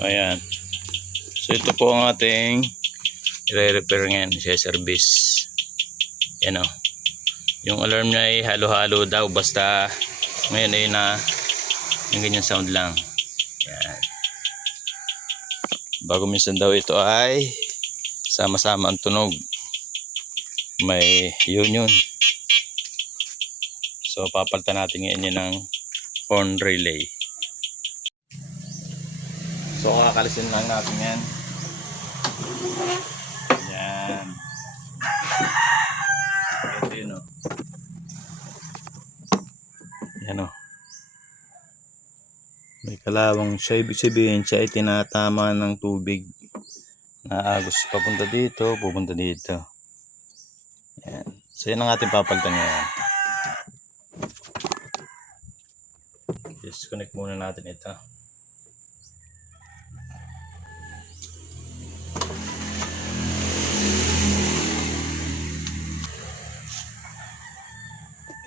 Ayan. So ito po ang ating i-repair ngayon, i-service. Yan o. Yung alarm niya ay halo-halo daw, basta ngayon ay yung ganyan sound lang. Yan. Bago minsan daw ito ay sama-sama ang tunog. May union. So papalitan natin ngayon yun ng horn relay. So kakalisin lang natin yan. Yan. Ito yun o. Yan o. May kalawang siya. Ibig sabihin siya ay tinatama ng tubig. Naagos papunta dito, pupunta dito. Yan. So yan ang ating papalitan ngayon. Disconnect muna natin ito.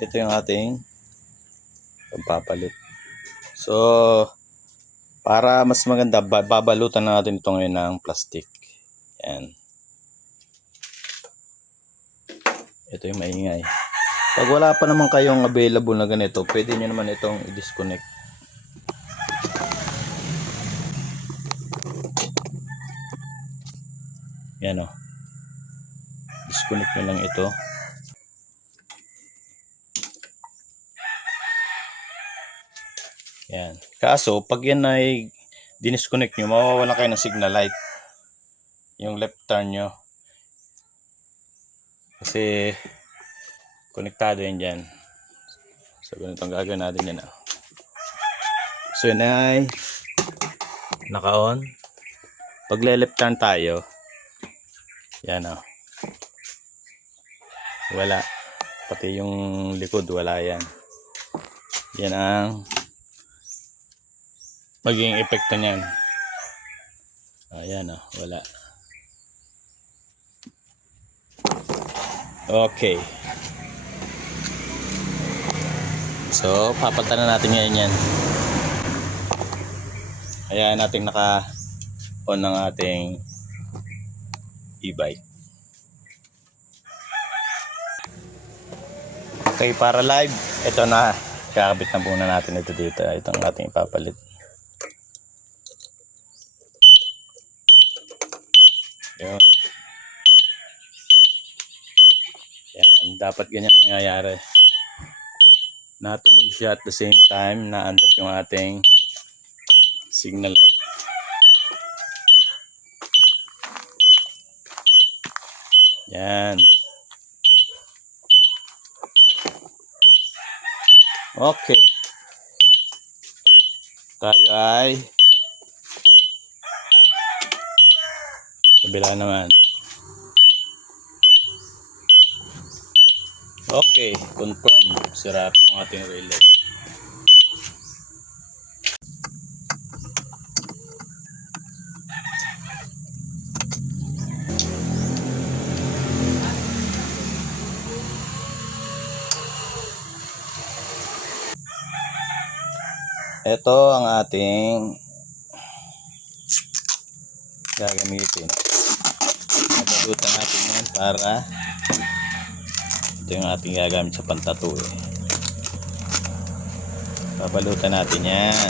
Ito yung ating pagpapalit. So para mas maganda, babalutan natin ito ngayon ng plastic. Yan. Ito yung maingay. Pag wala pa naman kayong available na ganito, pwede nyo naman itong i-disconnect. Yan o. Disconnect nyo lang ito. Yan. Kaso, pag yan ay dinisconnect nyo, mawawala kayo ng signal light. Yung left turn nyo. Kasi, konektado yan dyan. So, ganito ang gagawin natin yan. So, yun ay naka-on. Pag left turn tayo, yan o. Wala. Pati yung likod, wala yan. Yan ang magiging epekto niyan. Ayan o, wala. Okay. So, papalitan na natin ngayon yan. Ayan natin naka-on ng ating e-bike. Okay, para live, ito na. Kakabit na muna natin ito dito. Ito ang ating ipapalit. Yun. Yan, dapat ganyan mangyayari. Natunog siya at the same time, naandap yung ating signal light. Yan. Okay. Tayo ay kabila naman. Okay, confirm. Sira po ang ating relay. Ito ang ating gagamitin. Nabalutan natin yan para ito yung ating gagamit sa pantato eh. Babalutan natin yan.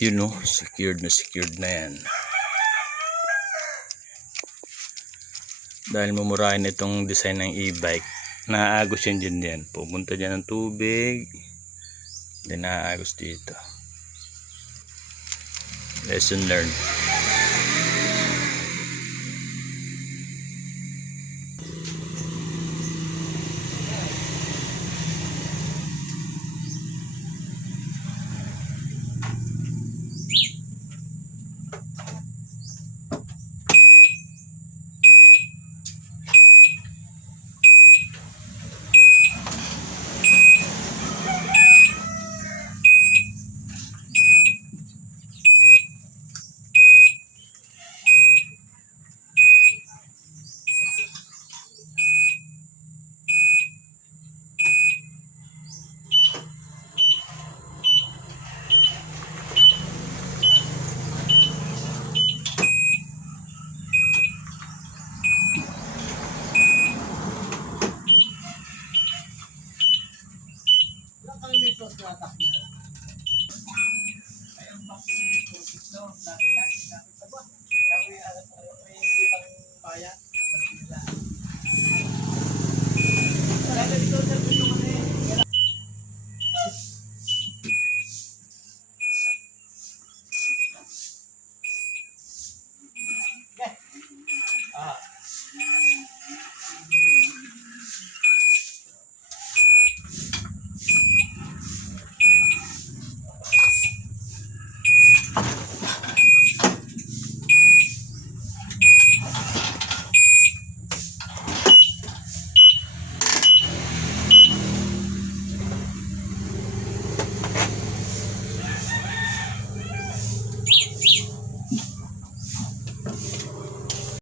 You know, secured na yan. Dahil mumurahin itong design ng e-bike, naaagos yan dyan. Pupunta dyan ng tubig, then naaagos dito. Lesson learned. pang may tos na takbo. Ayun pang may tos ito. Lapit pa ba? Kami may hindi pang bayan. Lapit ito, sir.